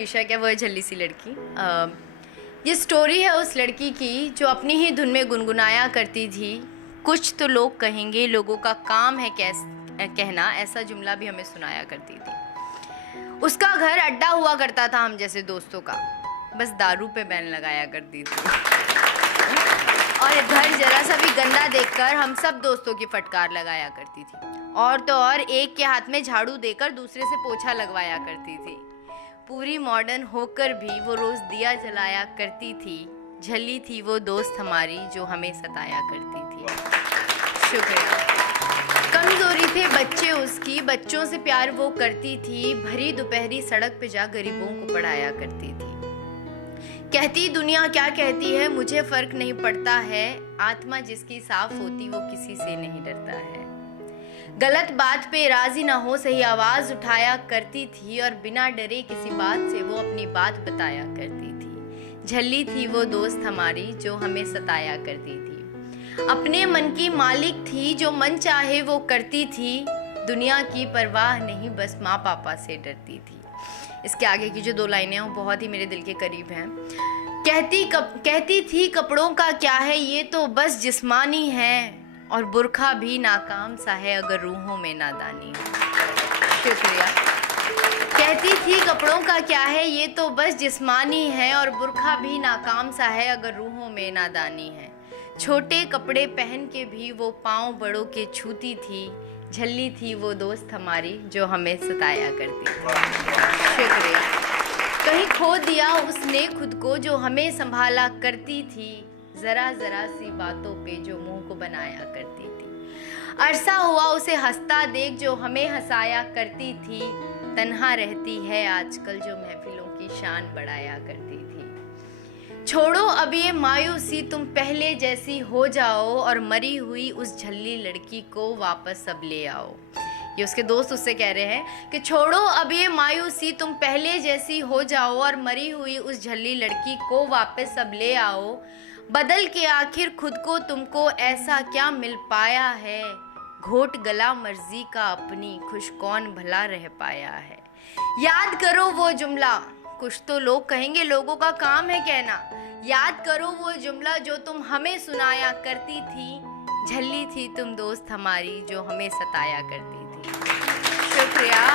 ईशा क्या वो है झल्ली सी लड़की। ये स्टोरी है उस लड़की की जो अपनी ही धुन में गुनगुनाया करती थी। कुछ तो लोग कहेंगे, लोगों का काम है कहना, ऐसा जुमला भी हमें सुनाया करती थी। उसका घर अड्डा हुआ करता था हम जैसे दोस्तों का, बस दारू पे बैन लगाया करती थी। और घर जरा सा भी गंदा देखकर हम सब दोस्तों की फटकार लगाया करती थी। और तो और एक के हाथ में झाड़ू देकर दूसरे से पोछा लगवाया करती थी। पूरी मॉडर्न होकर भी वो रोज दिया जलाया करती थी। झल्ली थी वो दोस्त हमारी जो हमें सताया करती थी। शुक्रिया। कमजोरी थे बच्चे उसकी, बच्चों से प्यार वो करती थी। भरी दोपहरी सड़क पे जा गरीबों को पढ़ाया करती थी। कहती दुनिया क्या कहती है, मुझे फर्क नहीं पड़ता है। आत्मा जिसकी साफ होती वो किसी से नहीं डरता है। गलत बात पे राजी ना हो सही आवाज उठाया करती थी। और बिना डरे किसी बात से वो अपनी बात बताया करती थी। झल्ली थी वो दोस्त हमारी जो हमें सताया करती थी। अपने मन की मालिक थी, जो मन चाहे वो करती थी। दुनिया की परवाह नहीं, बस माँ पापा से डरती थी। इसके आगे की जो 2 लाइनें हैं वो बहुत ही मेरे दिल के करीब हैं। कहती थी कपड़ों का क्या है, ये तो बस जिस्मानी है। और बुर्खा भी नाकाम सा है अगर रूहों में नादानी हो। शुक्रिया। कहती थी कपड़ों का क्या है, ये तो बस जिस्मानी है। और बुर्खा भी नाकाम सा है अगर रूहों में नादानी है। छोटे कपड़े पहन के भी वो पाँव बड़ों के छूती थी। झल्ली थी वो दोस्त हमारी जो हमें सताया करती थी। शुक्रिया। कहीं खो दिया उसने खुद को जो हमें संभाला करती थी। जरा जरा सी बातों पे जो मुंह को बनाया करती थी। अरसा हुआ उसे हंसता देख जो हमें हंसाया करती थी। तन्हा रहती है आजकल जो महफिलों की शान बढ़ाया करती थी। छोड़ो अब ये मायूसी, तुम पहले जैसी हो जाओ। और मरी हुई उस झल्ली लड़की को वापस अब ले आओ। ये उसके दोस्त उससे कह रहे हैं कि छोड़ो अब ये मायूसी, तुम पहले जैसी हो जाओ। और मरी हुई उस झल्ली लड़की को वापस अब ले आओ। बदल के आखिर खुद को तुमको ऐसा क्या मिल पाया है। घोट गला मर्जी का अपनी, खुश कौन भला रह पाया है। याद करो वो जुमला, कुछ तो लोग कहेंगे, लोगों का काम है कहना। याद करो वो जुमला जो तुम हमें सुनाया करती थी। झल्ली थी तुम दोस्त हमारी जो हमें सताया करती थी। शुक्रिया।